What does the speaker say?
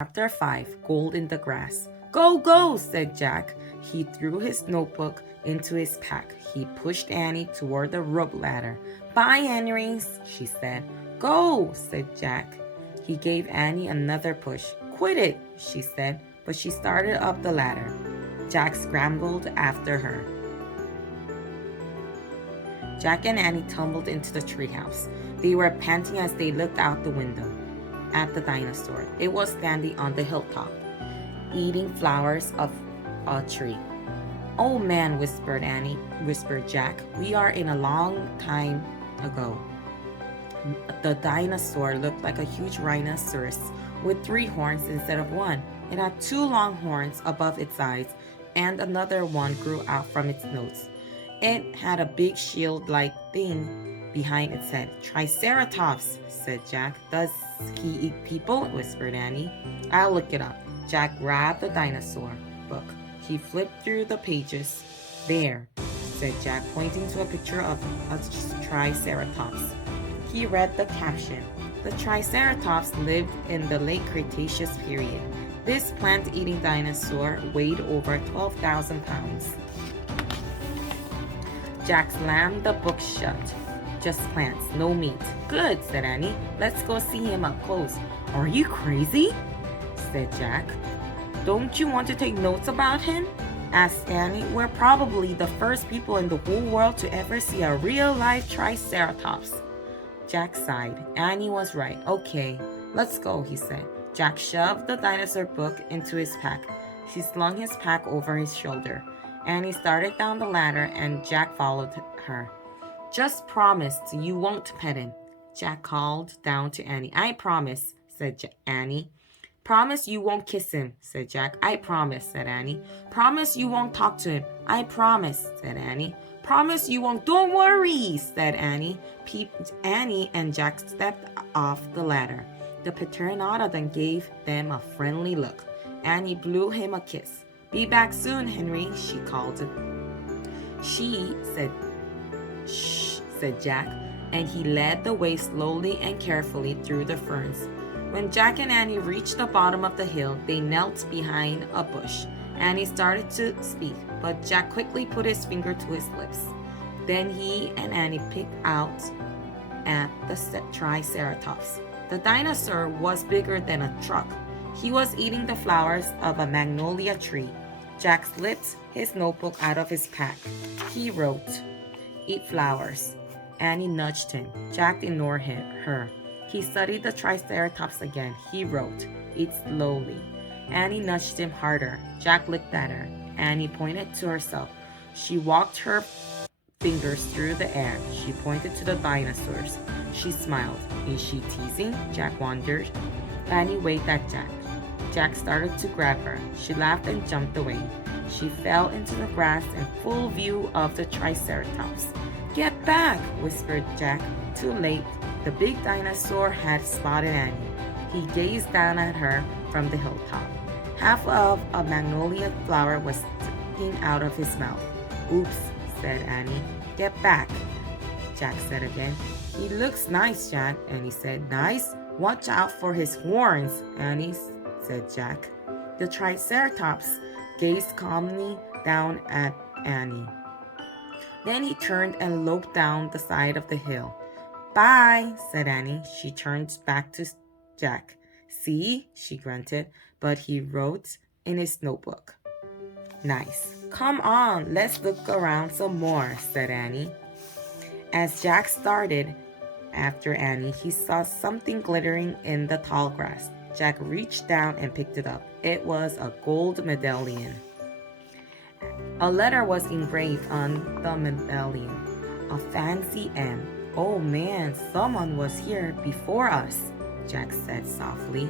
Chapter 5 Gold in the Grass. Go, go, said Jack. He threw his notebook into his pack. He pushed Annie toward the rope ladder. Bye, Henry, she said. Go, said Jack. He gave Annie another push. Quit it, she said, but she started up the ladder. Jack scrambled after her. Jack and Annie tumbled into the treehouse. They were panting as they looked out the window at the dinosaur. It was standing on the hilltop, eating flowers of a tree. Oh man, whispered Jack. We are in a long time ago. The dinosaur looked like a huge rhinoceros with 3 horns instead of 1. It had 2 long horns above its eyes, and another one grew out from its nose. It had a big shield-like thing behind its head. Triceratops, said Jack. Does he eat people? Whispered Annie. I'll look it up. Jack grabbed the dinosaur book. He flipped through the pages. There, said Jack, pointing to a picture of a Triceratops. He read the caption. The Triceratops lived in the late Cretaceous period. This plant-eating dinosaur weighed over 12,000 pounds. Jack slammed the book shut. Just plants, no meat. Good, said Annie. Let's go see him up close. Are you crazy? Said Jack. Don't you want to take notes about him? Asked Annie. We're probably the first people in the whole world to ever see a real-life Triceratops. Jack sighed. Annie was right. Okay, let's go, he said. Jack shoved the dinosaur book into his pack. He slung his pack over his shoulder. Annie started down the ladder and Jack followed her. Just promise you won't pet him, Jack called down to Annie. I promise, said Annie. Promise you won't kiss him, said Jack. I promise, said Annie. Promise you won't talk to him. I promise, said Annie. Promise you won't. Don't worry, said Annie. Annie and Jack stepped off the ladder. The Pteranodon then gave them a friendly look. Annie blew him a kiss. Be back soon, Henry, she called. She said, shh, said Jack, and he led the way slowly and carefully through the ferns. When Jack and Annie reached the bottom of the hill, they knelt behind a bush. Annie started to speak, but Jack quickly put his finger to his lips. Then he and Annie picked out at the Triceratops. The dinosaur was bigger than a truck. He was eating the flowers of a magnolia tree. Jack slipped his notebook out of his pack. He wrote, Eat flowers. Annie nudged him. Jack ignored her. He studied the Triceratops again. He wrote, Eat slowly. Annie nudged him harder. Jack looked at her. Annie pointed to herself. She walked her fingers through the air. She pointed to the dinosaurs. She smiled. Is she teasing? Jack wondered. Annie waved at Jack. Jack started to grab her. She laughed and jumped away. She fell into the grass in full view of the Triceratops. Get back, whispered Jack. Too late. The big dinosaur had spotted Annie. He gazed down at her from the hilltop. Half of a magnolia flower was sticking out of his mouth. Oops, said Annie. Get back, Jack said again. He looks nice, Jack, Annie said. Nice? Watch out for his horns, Annie, said Jack. The Triceratops gazed calmly down at Annie. Then he turned and loped down the side of the hill. Bye, said Annie. She turned back to Jack. See, she grunted, but he wrote in his notebook. Nice. Come on, let's look around some more, said Annie. As Jack started after Annie, he saw something glittering in the tall grass. Jack reached down and picked it up. It was a gold medallion. A letter was engraved on the medallion. A fancy M. Oh man, someone was here before us, Jack said softly.